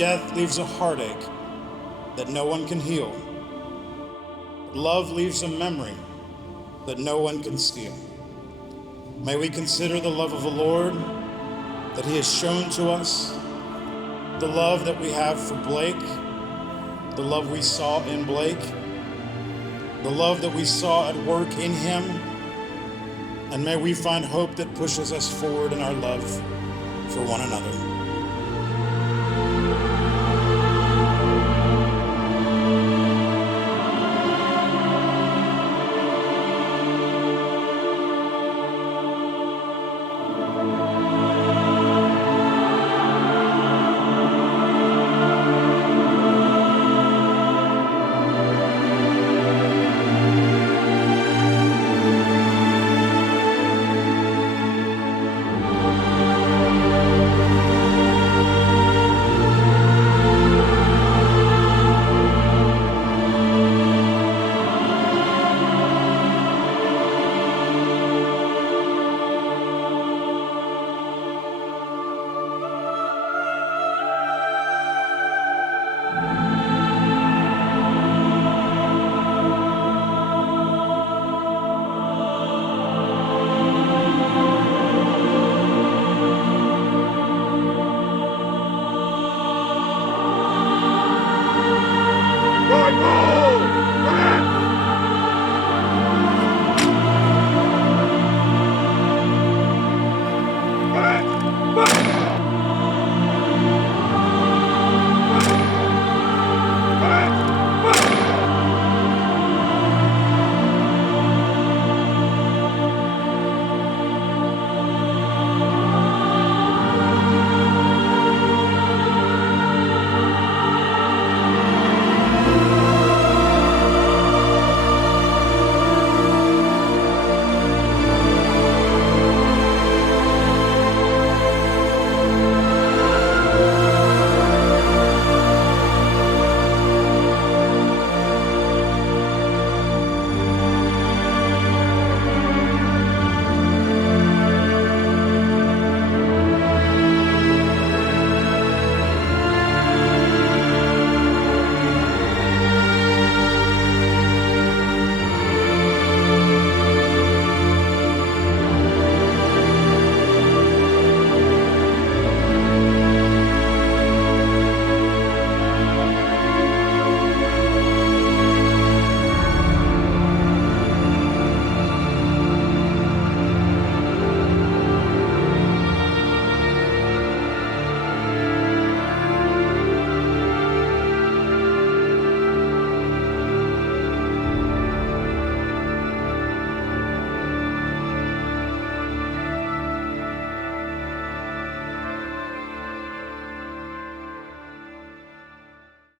Death leaves a heartache that no one can heal. Love leaves a memory that no one can steal. May we consider the love of the Lord that he has shown to us, the love that we have for Blake, the love we saw in Blake, the love that we saw at work in him, and may we find hope that pushes us forward in our love for one another.